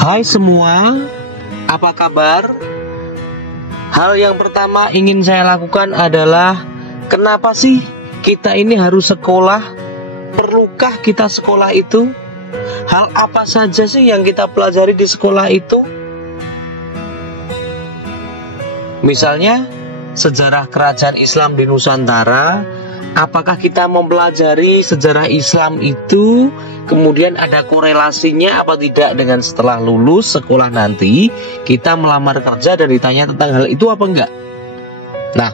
Hai semua, apa kabar? Hal yang pertama ingin saya lakukan adalah kenapa sih kita ini harus sekolah? Perlukah kita sekolah itu? Hal apa saja sih yang kita pelajari di sekolah itu? Misalnya, sejarah kerajaan Islam di Nusantara. Apakah kita mempelajari sejarah Islam itu kemudian ada korelasinya apa tidak dengan setelah lulus sekolah nanti kita melamar kerja dan ditanya tentang hal itu apa enggak? Nah,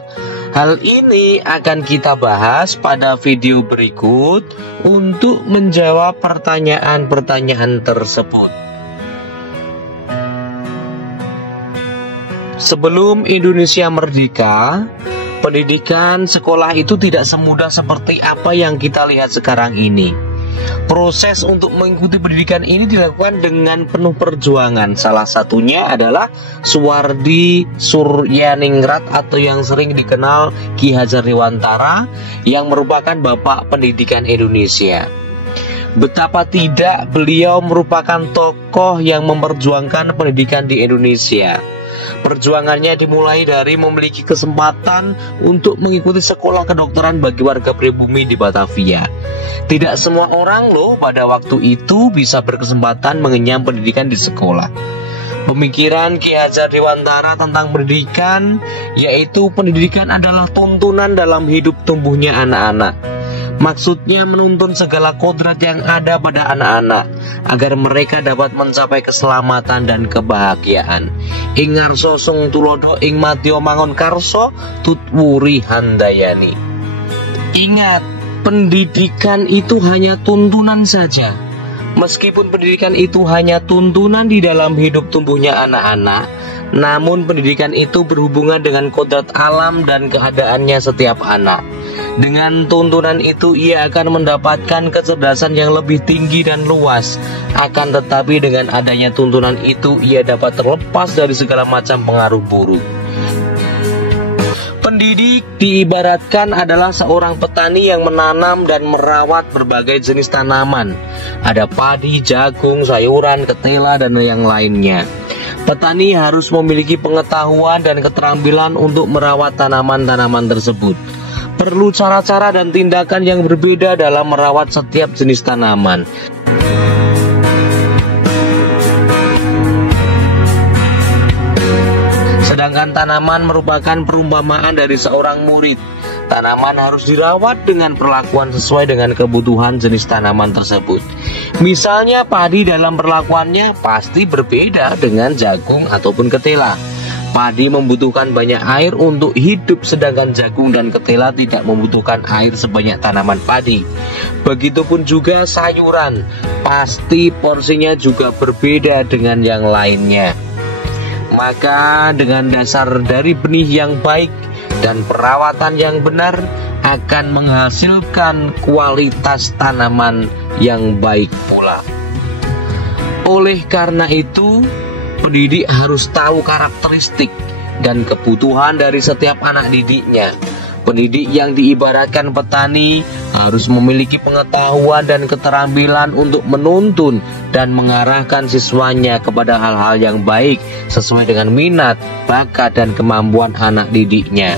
hal ini akan kita bahas pada video berikut untuk menjawab pertanyaan-pertanyaan tersebut. Sebelum Indonesia merdeka, pendidikan sekolah itu tidak semudah seperti apa yang kita lihat sekarang ini. Proses untuk mengikuti pendidikan ini dilakukan dengan penuh perjuangan. Salah satunya adalah Suwardi Suryaningrat atau yang sering dikenal Ki Hajar Dewantara yang merupakan Bapak Pendidikan Indonesia. Betapa tidak beliau merupakan tokoh yang memperjuangkan pendidikan di Indonesia. Perjuangannya dimulai dari memiliki kesempatan untuk mengikuti sekolah kedokteran bagi warga pribumi di Batavia. Tidak semua orang loh pada waktu itu bisa berkesempatan mengenyam pendidikan di sekolah. Pemikiran Ki Hajar Dewantara tentang pendidikan, yaitu pendidikan adalah tuntunan dalam hidup tumbuhnya anak-anak. Maksudnya menuntun segala kodrat yang ada pada anak-anak agar mereka dapat mencapai keselamatan dan kebahagiaan. Ing ngarso sung tulodo ing madya mangun karso tutwuri handayani. Ingat, pendidikan itu hanya tuntunan saja. Meskipun pendidikan itu hanya tuntunan di dalam hidup tumbuhnya anak-anak, namun pendidikan itu berhubungan dengan kodrat alam dan keadaannya setiap anak. Dengan tuntunan itu ia akan mendapatkan kecerdasan yang lebih tinggi dan luas. Akan tetapi dengan adanya tuntunan itu ia dapat terlepas dari segala macam pengaruh buruk. Pendidik diibaratkan adalah seorang petani yang menanam dan merawat berbagai jenis tanaman. Ada padi, jagung, sayuran, ketela, dan yang lainnya. Petani harus memiliki pengetahuan dan keterampilan untuk merawat tanaman-tanaman tersebut. Perlu cara-cara dan tindakan yang berbeda dalam merawat setiap jenis tanaman. Sedangkan tanaman merupakan perumpamaan dari seorang murid. Tanaman harus dirawat dengan perlakuan sesuai dengan kebutuhan jenis tanaman tersebut. Misalnya padi dalam perlakuannya pasti berbeda dengan jagung ataupun ketela. Padi membutuhkan banyak air untuk hidup, sedangkan jagung dan ketela tidak membutuhkan air sebanyak tanaman padi. Begitupun juga sayuran, pasti porsinya juga berbeda dengan yang lainnya. Maka dengan dasar dari benih yang baik dan perawatan yang benar akan menghasilkan kualitas tanaman yang baik pula. Oleh karena itu, pendidik harus tahu karakteristik dan kebutuhan dari setiap anak didiknya. Pendidik yang diibaratkan petani harus memiliki pengetahuan dan keterampilan untuk menuntun dan mengarahkan siswanya kepada hal-hal yang baik sesuai dengan minat, bakat, dan kemampuan anak didiknya.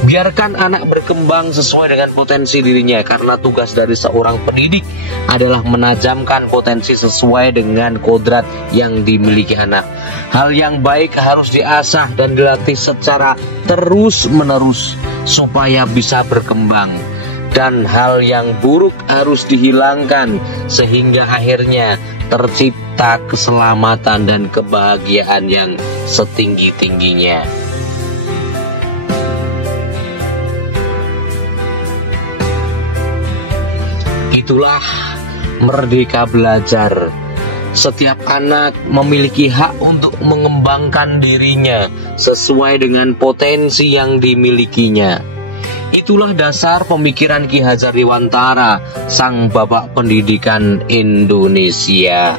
Biarkan anak berkembang sesuai dengan potensi dirinya, karena tugas dari seorang pendidik adalah menajamkan potensi sesuai dengan kodrat yang dimiliki anak. Hal yang baik harus diasah dan dilatih secara terus-menerus supaya bisa berkembang. Dan hal yang buruk harus dihilangkan sehingga akhirnya tercipta keselamatan dan kebahagiaan yang setinggi-tingginya. Itulah Merdeka Belajar. Setiap anak memiliki hak untuk mengembangkan dirinya sesuai dengan potensi yang dimilikinya. Itulah dasar pemikiran Ki Hajar Dewantara, sang Bapak Pendidikan Indonesia.